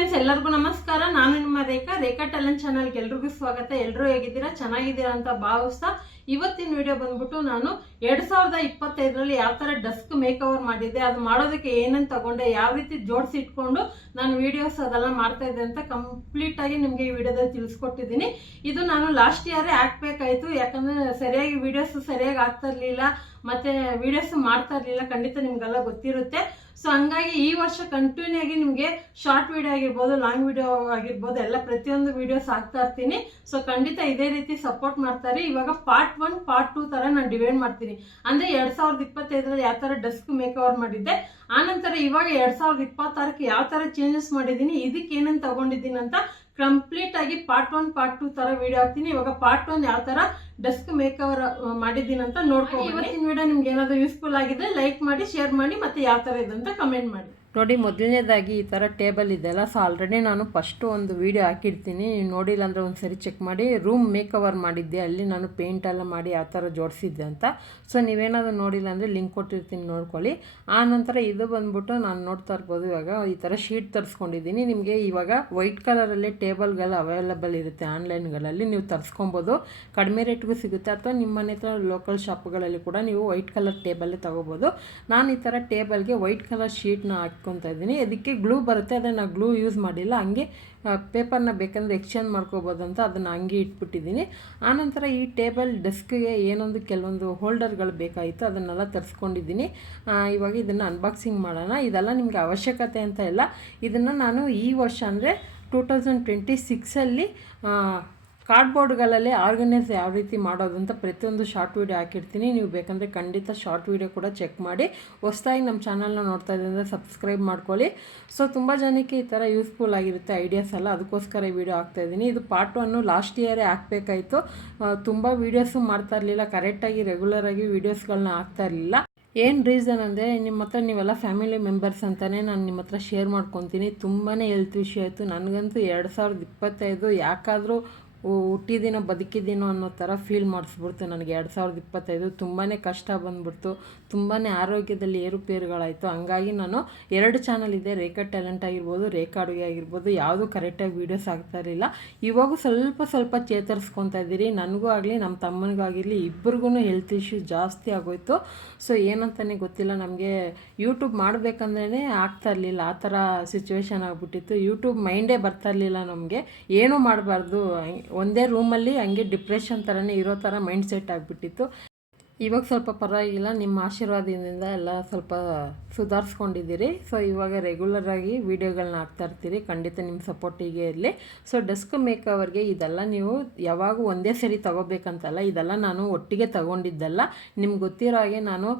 Friends, ಎಲ್ಲರಿಗೂ ನಮಸ್ಕಾರ. ನಾನು ನಿಮ್ಮ ರೇಖಾ ಟ್ಯಾಲೆಂಟ್ ಚಾನಲ್ಗೆ ಎಲ್ರಿಗೂ ಸ್ವಾಗತ. ಎಲ್ಲರೂ ಹೇಗಿದ್ದೀರಾ? ಚೆನ್ನಾಗಿದ್ದೀರಾ ಅಂತ ಭಾವಿಸ್ತಾ ಇವತ್ತಿನ ವಿಡಿಯೋ ಬಂದ್ಬಿಟ್ಟು ನಾನು 2025ರಲ್ಲಿ ಯಾವ ತರ ಡಸ್ಕ್ ಮೇಕ್ ಓವರ್ ಮಾಡಿದ್ದೆ, ಅದು ಮಾಡೋದಕ್ಕೆ ಏನೇನು ತಗೊಂಡೆ, ಯಾವ ರೀತಿ ಜೋಡಿಸಿ ಇಟ್ಕೊಂಡು ನಾನು ವಿಡಿಯೋಸ್ ಅದೆಲ್ಲ ಮಾಡ್ತಾ ಇದ್ದೆ ಅಂತ ಕಂಪ್ಲೀಟ್ ಆಗಿ ನಿಮ್ಗೆ ಈ ವಿಡಿಯೋದಲ್ಲಿ ತಿಳಿಸ್ಕೊಟ್ಟಿದ್ದೀನಿ. ಇದು ನಾನು ಲಾಸ್ಟ್ ಇಯರೇ ಹಾಕ್ಬೇಕಾಯ್ತು, ಯಾಕಂದ್ರೆ ಸರಿಯಾಗಿ ವಿಡಿಯೋಸ್ ಸರಿಯಾಗಿ ಆಗ್ತಾ ಇರ್ಲಿಲ್ಲ, ಮತ್ತೆ ವಿಡಿಯೋಸ್ ಮಾಡ್ತಾ ಇರ್ಲಿಲ್ಲ. ಖಂಡಿತ ನಿಮ್ಗೆಲ್ಲ ಗೊತ್ತಿರುತ್ತೆ. ಸೊ ಹಂಗಾಗಿ ಈ ವರ್ಷ ಕಂಟಿನ್ಯೂ ಆಗಿ ನಿಮ್ಗೆ ಶಾರ್ಟ್ ವಿಡಿಯೋ ಆಗಿರ್ಬೋದು, ಲಾಂಗ್ ವಿಡಿಯೋ ಆಗಿರ್ಬೋದು, ಎಲ್ಲ ಪ್ರತಿಯೊಂದು ವಿಡಿಯೋಸ್ ಹಾಕ್ತಾ ಇರ್ತೀನಿ. ಸೊ ಖಂಡಿತ ಇದೇ ರೀತಿ ಸಪೋರ್ಟ್ ಮಾಡ್ತಾರೆ. ಇವಾಗ ಪಾರ್ಟ್ 1 ಪಾರ್ಟ್ 2 ತರ ನಾನು ಡಿವೈಡ್ ಮಾಡ್ತೀನಿ. ಅಂದ್ರೆ 2025ರಲ್ಲಿ ಯಾವ ತರ ಡಸ್ಕ್ ಮೇಕ್ ಓವರ್ ಮಾಡಿದ್ದೆ, ಆನಂತರ ಇವಾಗ 2026ಕ್ಕೆ ಯಾವ ತರ ಚೇಂಜಸ್ ಮಾಡಿದೀನಿ, ಇದಕ್ಕೆ ಏನೇನು ತಗೊಂಡಿದ್ದೀನಿ ಅಂತ ಕಂಪ್ಲೀಟ್ ಆಗಿ ಪಾರ್ಟ್ 1 ಪಾರ್ಟ್ 2 ತರ ವಿಡಿಯೋ ಹಾಕ್ತೀನಿ. ಇವಾಗ ಪಾರ್ಟ್ 1 ಯಾವ ತರ ಡಸ್ಕ್ ಮೇಕ್ ಓವರ್ ಮಾಡಿದ್ದೀನಿ ಅಂತ ನೋಡ್ಕೊಂಡು ಇವತ್ತಿನ ವಿಡಿಯೋ ನಿಮ್ಗೆ ಏನಾದ್ರು ಯೂಸ್ಫುಲ್ ಆಗಿದ್ರೆ ಲೈಕ್ ಮಾಡಿ, ಶೇರ್ ಮಾಡಿ, ಮತ್ತೆ ಯಾವ ತರ ಇದೆ ಅಂತ ಕಮೆಂಟ್ ಮಾಡಿ. ನೋಡಿ, ಮೊದಲನೇದಾಗಿ ಈ ಥರ ಟೇಬಲ್ ಇದೆಯಲ್ಲ, ಸೊ ಆಲ್ರೆಡಿ ನಾನು ಫಸ್ಟು ಒಂದು ವೀಡಿಯೋ ಹಾಕಿರ್ತೀನಿ, ನೀವು ನೋಡಿಲ್ಲ ಅಂದರೆ ಒಂದು ಸರಿ ಚೆಕ್ ಮಾಡಿ. ರೂಮ್ ಮೇಕ್ ಓವರ್ ಮಾಡಿದ್ದೆ, ಅಲ್ಲಿ ನಾನು ಪೇಂಟ್ ಎಲ್ಲ ಮಾಡಿ ಯಾವ ಥರ ಜೋಡಿಸಿದ್ದೆ ಅಂತ. ಸೊ ನೀವೇನಾದರೂ ನೋಡಿಲ್ಲ ಅಂದರೆ ಲಿಂಕ್ ಕೊಟ್ಟಿರ್ತೀನಿ, ನೋಡ್ಕೊಳ್ಳಿ. ಆ ನಂತರ ಇದು ಬಂದ್ಬಿಟ್ಟು ನಾನು ನೋಡ್ತಾ ಇರ್ಬೋದು, ಇವಾಗ ಈ ಥರ ಶೀಟ್ ತರಿಸ್ಕೊಂಡಿದ್ದೀನಿ. ನಿಮಗೆ ಇವಾಗ ವೈಟ್ ಕಲರಲ್ಲೇ ಟೇಬಲ್ಗಳು ಅವೈಲೇಬಲ್ ಇರುತ್ತೆ ಆನ್ಲೈನ್ಗಳಲ್ಲಿ, ನೀವು ತರಿಸ್ಕೊಬೋದು. ಕಡಿಮೆ ರೇಟ್ಗೂ ಸಿಗುತ್ತೆ, ಅಥವಾ ನಿಮ್ಮ ಮನೆ ಹತ್ರ ಲೋಕಲ್ ಶಾಪ್ಗಳಲ್ಲಿ ಕೂಡ ನೀವು ವೈಟ್ ಕಲರ್ ಟೇಬಲ್ಲೇ ತೊಗೋಬೋದು. ನಾನು ಈ ಥರ ಟೇಬಲ್ಗೆ ವೈಟ್ ಕಲರ್ ಶೀಟ್ನ ಹಾಕ್ಕೊತಾ ಇದ್ದೀನಿ. ಅದಕ್ಕೆ ಗ್ಲೂ ಬರುತ್ತೆ, ಅದನ್ನು ಗ್ಲೂ ಯೂಸ್ ಮಾಡಿಲ್ಲ, ಹಂಗೆ ಪೇಪರ್ನ ಬೇಕಂದರೆ ಎಕ್ಸ್ಚೇಂಜ್ ಮಾಡ್ಕೋಬೋದು ಅಂತ ಅದನ್ನು ಹಂಗೆ ಇಟ್ಬಿಟ್ಟಿದ್ದೀನಿ. ಆನಂತರ ಈ ಟೇಬಲ್ ಡೆಸ್ಕ್ಗೆ ಏನೊಂದು ಕೆಲವೊಂದು ಹೋಲ್ಡರ್ಗಳು ಬೇಕಾಯಿತು, ಅದನ್ನೆಲ್ಲ ತರಿಸ್ಕೊಂಡಿದ್ದೀನಿ. ಇವಾಗ ಇದನ್ನು ಅನ್ಬಾಕ್ಸಿಂಗ್ ಮಾಡೋಣ. ಇದೆಲ್ಲ ನಿಮಗೆ ಅವಶ್ಯಕತೆ ಅಂತ ಇಲ್ಲ, ಇದನ್ನು ನಾನು ಈ ವರ್ಷ ಅಂದರೆ 2026ಅಲ್ಲಿ ಕಾರ್ಡ್ಬೋರ್ಡ್ಗಳಲ್ಲಿ ಆರ್ಗನೈಸ್ ಯಾವ ರೀತಿ ಮಾಡೋದು ಅಂತ ಪ್ರತಿಯೊಂದು ಶಾರ್ಟ್ ವೀಡಿಯೋ ಹಾಕಿರ್ತೀನಿ. ನೀವು ಬೇಕಂದರೆ ಖಂಡಿತ ಶಾರ್ಟ್ ವೀಡಿಯೋ ಕೂಡ ಚೆಕ್ ಮಾಡಿ. ಹೊಸದಾಗಿ ನಮ್ಮ ಚಾನಲ್ನ ನೋಡ್ತಾ ಇದ್ದರೆ ಸಬ್ಸ್ಕ್ರೈಬ್ ಮಾಡ್ಕೊಳ್ಳಿ. ಸೊ ತುಂಬ ಜನಕ್ಕೆ ಈ ಥರ ಯೂಸ್ಫುಲ್ ಆಗಿರುತ್ತೆ ಐಡಿಯಾಸ್ ಎಲ್ಲ, ಅದಕ್ಕೋಸ್ಕರ ಈ ವಿಡಿಯೋ ಹಾಕ್ತಾಯಿದ್ದೀನಿ. ಇದು ಪಾರ್ಟ್ 1 ಲಾಸ್ಟ್ ಇಯರೇ ಹಾಕಬೇಕಾಯಿತು. ತುಂಬ ವೀಡಿಯೋಸು ಮಾಡ್ತಾ ಇರಲಿಲ್ಲ, ಕರೆಕ್ಟಾಗಿ ರೆಗ್ಯುಲರಾಗಿ ವೀಡಿಯೋಸ್ಗಳನ್ನ ಹಾಕ್ತಾ ಇರಲಿಲ್ಲ. ಏನು ರೀಸನ್ ಅಂದರೆ, ನಿಮ್ಮ ಹತ್ರ ನೀವೆಲ್ಲ ಫ್ಯಾಮಿಲಿ ಮೆಂಬರ್ಸ್ ಅಂತಲೇ ನಾನು ನಿಮ್ಮ ಹತ್ರ ಶೇರ್ ಮಾಡ್ಕೊತೀನಿ. ತುಂಬಾ ಹೆಲ್ತ್ ವಿಷಯ ಆಯಿತು ನನಗಂತೂ. 2025 ಯಾಕಾದರೂ ಹುಟ್ಟಿದ್ದೀನೋ ಬದುಕಿದ್ದೀನೋ ಅನ್ನೋ ಥರ ಫೀಲ್ ಮಾಡಿಸ್ಬಿಡ್ತು ನನಗೆ. 2025 ತುಂಬಾ ಕಷ್ಟ ಬಂದ್ಬಿಡ್ತು, ತುಂಬಾ ಆರೋಗ್ಯದಲ್ಲಿ ಏರುಪೇರುಗಳಾಯಿತು. ಹಂಗಾಗಿ ನಾನು 2 ಚಾನಲ್ ಇದೆ, ರೇಖಾ ಟ್ಯಾಲೆಂಟ್ ಆಗಿರ್ಬೋದು, ರೇಖಾ ಅಡುಗೆ ಆಗಿರ್ಬೋದು, ಯಾವುದೂ ಕರೆಕ್ಟಾಗಿ ವೀಡಿಯೋಸ್ ಆಗ್ತಾ ಇರಲಿಲ್ಲ. ಇವಾಗೂ ಸ್ವಲ್ಪ ಚೇತರಿಸ್ಕೊತಾ ಇದ್ದೀರಿ. ನನಗೂ ಆಗಲಿ ನಮ್ಮ ತಮ್ಮನಿಗಾಗಿರಲಿ ಇಬ್ಬರಿಗೂ ಹೆಲ್ತ್ ಇಶ್ಯೂ ಜಾಸ್ತಿ ಆಗೋಯ್ತು. ಸೊ ಏನಂತಲೇ ಗೊತ್ತಿಲ್ಲ, ನಮಗೆ ಯೂಟ್ಯೂಬ್ ಮಾಡಬೇಕಂದ್ರೇ ಆಗ್ತಾ ಇರಲಿಲ್ಲ, ಆ ಥರ ಸಿಚುವೇಶನ್ ಆಗಿಬಿಟ್ಟಿತ್ತು. ಯೂಟ್ಯೂಬ್ ಮೈಂಡೇ ಬರ್ತಾ ಇರಲಿಲ್ಲ ನಮಗೆ, ಏನೂ ಮಾಡಬಾರ್ದು, ಒಂದೇ ರೂಮಲ್ಲಿ ಹಂಗೆ ಡಿಪ್ರೆಷನ್ ಥರನೇ ಇರೋ ಥರ ಮೈಂಡ್ ಸೆಟ್ ಆಗಿಬಿಟ್ಟಿತ್ತು. ಇವಾಗ ಸ್ವಲ್ಪ ಪರವಾಗಿಲ್ಲ, ನಿಮ್ಮ ಆಶೀರ್ವಾದದಿಂದ ಎಲ್ಲ ಸ್ವಲ್ಪ ಸುಧಾರಿಸ್ಕೊಂಡಿದ್ದೀರಿ. ಸೊ ಇವಾಗ ರೆಗ್ಯುಲರಾಗಿ ವೀಡಿಯೋಗಳನ್ನ ಹಾಕ್ತಾ ಇರ್ತೀರಿ. ಖಂಡಿತ ನಿಮ್ಮ ಸಪೋರ್ಟ್ ಹೀಗೆ ಇರಲಿ. ಸೊ ಡೆಸ್ಕ್ ಮೇಕ್ ಓವರ್ಗೆ ಇದೆಲ್ಲ ನೀವು ಯಾವಾಗ ಒಂದೇ ಸರಿ ತೊಗೋಬೇಕಂತಲ್ಲ, ಇದೆಲ್ಲ ನಾನು ಒಟ್ಟಿಗೆ ತೊಗೊಂಡಿದ್ದಲ್ಲ. ನಿಮ್ಗೆ ಗೊತ್ತಿರೋ ಹಾಗೆ ನಾನು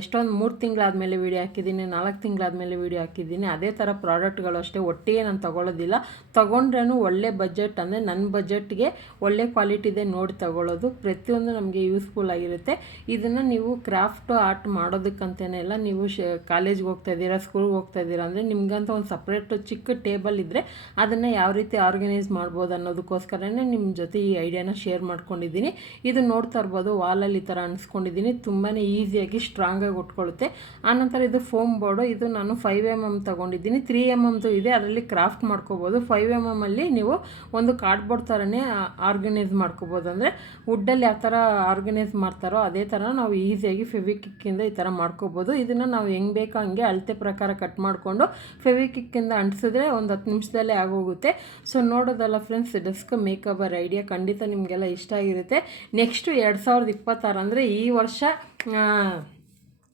ಎಷ್ಟೊಂದು 3 ತಿಂಗಳಾದಮೇಲೆ ವೀಡಿಯೋ ಹಾಕಿದ್ದೀನಿ, 4 ತಿಂಗಳಾದಮೇಲೆ ವೀಡಿಯೋ ಹಾಕಿದ್ದೀನಿ. ಅದೇ ಥರ ಪ್ರಾಡಕ್ಟ್ಗಳು ಅಷ್ಟೇ ಒಟ್ಟಿಗೆ ನಾನು ತೊಗೊಳ್ಳೋದಿಲ್ಲ. ತೊಗೊಂಡ್ರೂ ಒಳ್ಳೆ ಬಜೆಟ್, ಅಂದರೆ ನನ್ನ ಬಜೆಟ್ಗೆ ಒಳ್ಳೆ ಕ್ವಾಲಿಟಿದೆ ನೋಡಿ ತೊಗೊಳ್ಳೋದು. ಪ್ರತಿಯೊಂದು ನಮಗೆ ಯೂಸ್ಫುಲ್ ಆಗಿರುತ್ತೆ. ಇದನ್ನು ನೀವು ಕ್ರಾಫ್ಟ್ ಆರ್ಟ್ ಮಾಡೋದಕ್ಕಂತೇನೆ ಎಲ್ಲ, ನೀವು ಕಾಲೇಜ್ಗೆ ಹೋಗ್ತಾ ಇದ್ದೀರಾ, ಸ್ಕೂಲ್ಗೆ ಹೋಗ್ತಾ ಇದ್ದೀರಾ ಅಂದರೆ ನಿಮ್ಗಂತ ಒಂದು ಸಪ್ರೇಟ್ ಚಿಕ್ಕ ಟೇಬಲ್ ಇದ್ದರೆ ಅದನ್ನು ಯಾವ ರೀತಿ ಆರ್ಗನೈಸ್ ಮಾಡ್ಬೋದು ಅನ್ನೋದಕ್ಕೋಸ್ಕರನೇ ನಿಮ್ಮ ಜೊತೆ ಈ ಐಡಿಯಾನ ಶೇರ್ ಮಾಡ್ಕೊಂಡಿದ್ದೀನಿ. ಇದು ನೋಡ್ತಾ ಇರ್ಬೋದು, ವಾಲಲ್ಲಿ ಈ ಥರ ಅನಿಸ್ಕೊಂಡಿದ್ದೀನಿ. ತುಂಬಾ ಈಸಿಯಾಗಿ ಸ್ಟ್ರಾಂಗಾಗಿ ಉಟ್ಕೊಳ್ಳುತ್ತೆ. ಆನಂತರ ಇದು ಫೋಮ್ ಬೋರ್ಡು, ಇದು ನಾನು 5mm ತೊಗೊಂಡಿದ್ದೀನಿ. 3mm ಇದೆ, ಅದರಲ್ಲಿ ಕ್ರಾಫ್ಟ್ ಮಾಡ್ಕೋಬೋದು. 5mm ಅಲ್ಲಿ ನೀವು ಒಂದು ಕಾರ್ಡ್ಬೋರ್ಡ್ ಥರನೇ ಆರ್ಗನೈಸ್ ಮಾಡ್ಕೋಬೋದು. ಅಂದರೆ ವುಡ್ಡಲ್ಲಿ ಯಾವ ಥರ ಆರ್ಗನೈಸ್ ಮಾಡ್ತಾರೋ ಅದೇ ಥರ ನಾವು ಈಸಿಯಾಗಿ ಫೆವಿಕ್ವಿಕ್ಕಿಂದ ಈ ಥರ ಮಾಡ್ಕೋಬೋದು. ಇದನ್ನು ನಾವು ಹೆಂಗೆ ಬೇಕೋ ಹಂಗೆ ಅಳತೆ ಪ್ರಕಾರ ಕಟ್ ಮಾಡಿಕೊಂಡು ಫೆವಿಕ್ವಿಕ್ಕಿಂದ ಅಂಟಿಸಿದ್ರೆ ಒಂದು 10 ನಿಮಿಷದಲ್ಲೇ ಆಗೋಗುತ್ತೆ. ಸೊ ನೋಡೋದಲ್ಲ friends, desk make over idea ಖಂಡಿತ ನಿಮಗೆಲ್ಲ ಇಷ್ಟ ಆಗಿರುತ್ತೆ. ನೆಕ್ಸ್ಟು 2026 ಅಂದರೆ ಈ ವರ್ಷ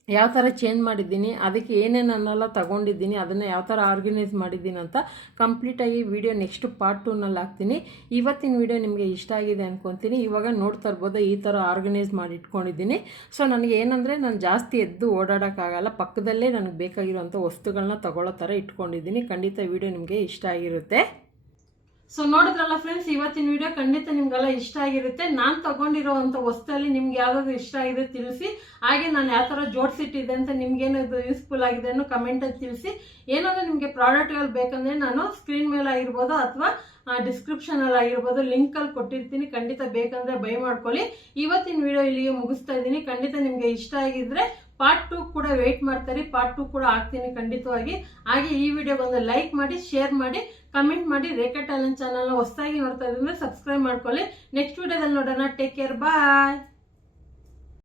ಯಾವ ಥರ ಚೇಂಜ್ ಮಾಡಿದ್ದೀನಿ, ಅದಕ್ಕೆ ಏನೇನನ್ನೆಲ್ಲ ತಗೊಂಡಿದ್ದೀನಿ, ಅದನ್ನು ಯಾವ ಥರ ಆರ್ಗನೈಸ್ ಮಾಡಿದ್ದೀನಿ ಅಂತ ಕಂಪ್ಲೀಟಾಗಿ ವಿಡಿಯೋ ನೆಕ್ಸ್ಟ್ ಪಾರ್ಟ್ 2ನಲ್ಲಿ ಹಾಕ್ತೀನಿ. ಇವತ್ತಿನ ವಿಡಿಯೋ ನಿಮಗೆ ಇಷ್ಟ ಆಗಿದೆ ಅಂದ್ಕೊತೀನಿ. ಇವಾಗ ನೋಡ್ತಾ ಇರ್ಬೋದು, ಈ ಥರ ಆರ್ಗನೈಸ್ ಮಾಡಿ ಇಟ್ಕೊಂಡಿದ್ದೀನಿ. ಸೊ ನನಗೆ ಏನಂದರೆ, ನಾನು ಜಾಸ್ತಿ ಎದ್ದು ಓಡಾಡೋಕ್ಕಾಗಲ್ಲ, ಪಕ್ಕದಲ್ಲೇ ನನಗೆ ಬೇಕಾಗಿರೋಂಥ ವಸ್ತುಗಳನ್ನ ತಗೊಳ್ಳೋ ಥರ ಇಟ್ಕೊಂಡಿದ್ದೀನಿ. ಖಂಡಿತ ವಿಡಿಯೋ ನಿಮಗೆ ಇಷ್ಟ ಆಗಿರುತ್ತೆ. ಸೊ ನೋಡಿದ್ರಲ್ಲ ಫ್ರೆಂಡ್ಸ್, ಇವತ್ತಿನ ವಿಡಿಯೋ ಖಂಡಿತ ನಿಮ್ಗೆಲ್ಲ ಇಷ್ಟ ಆಗಿರುತ್ತೆ. ನಾನು ತಗೊಂಡಿರೋವಂಥ ವಸ್ತುವಲ್ಲಿ ನಿಮ್ಗೆ ಯಾವ್ದಾದ್ರು ಇಷ್ಟ ಆಗಿದೆ ತಿಳಿಸಿ. ಹಾಗೆ ನಾನು ಯಾವ ಥರ ಜೋಡಿಸಿಟ್ಟಿದೆ ಅಂತ ನಿಮ್ಗೇನದು ಯೂಸ್ಫುಲ್ ಆಗಿದೆ ಅನ್ನೋ ಕಮೆಂಟಲ್ಲಿ ತಿಳಿಸಿ. ಏನಾದರೂ ನಿಮಗೆ ಪ್ರಾಡಕ್ಟ್ಗಳು ಬೇಕಂದರೆ ನಾನು ಸ್ಕ್ರೀನ್ ಮೇಲೆ ಆಗಿರ್ಬೋದು ಅಥವಾ ಡಿಸ್ಕ್ರಿಪ್ಷನಲ್ಲಿ ಆಗಿರ್ಬೋದು ಲಿಂಕಲ್ಲಿ ಕೊಟ್ಟಿರ್ತೀನಿ. ಖಂಡಿತ ಬೇಕಂದರೆ ಬೈ ಮಾಡ್ಕೊಳ್ಳಿ. ಇವತ್ತಿನ ವಿಡಿಯೋ ಇಲ್ಲಿಗೆ ಮುಗಿಸ್ತಾ ಇದ್ದೀನಿ. ಖಂಡಿತ ನಿಮಗೆ ಇಷ್ಟ ಆಗಿದ್ರೆ ಪಾರ್ಟ್ 2 ಕೂಡ ವೇಟ್ ಮಾಡ್ತಾರೆ. ಪಾರ್ಟ್ 2 ಕೂಡ ಹಾಕ್ತೀನಿ ಖಂಡಿತವಾಗಿ. ಹಾಗೆ ಈ ವಿಡಿಯೋಗೊಂದು ಲೈಕ್ ಮಾಡಿ, ಶೇರ್ ಮಾಡಿ, ಕಮೆಂಟ್ ಮಾಡಿ. ರೇಖಾ ಟ್ಯಾಲೆಂಟ್ ಚಾನಲ್ನ ಹೊಸದಾಗಿ ನೋಡ್ತಾ ಇದ್ರೆ ಸಬ್ಸ್ಕ್ರೈಬ್ ಮಾಡ್ಕೊಳ್ಳಿ. ನೆಕ್ಸ್ಟ್ ವಿಡಿಯೋದಲ್ಲಿ ನೋಡೋಣ. ಟೇಕ್ ಕೇರ್, ಬಾಯ್.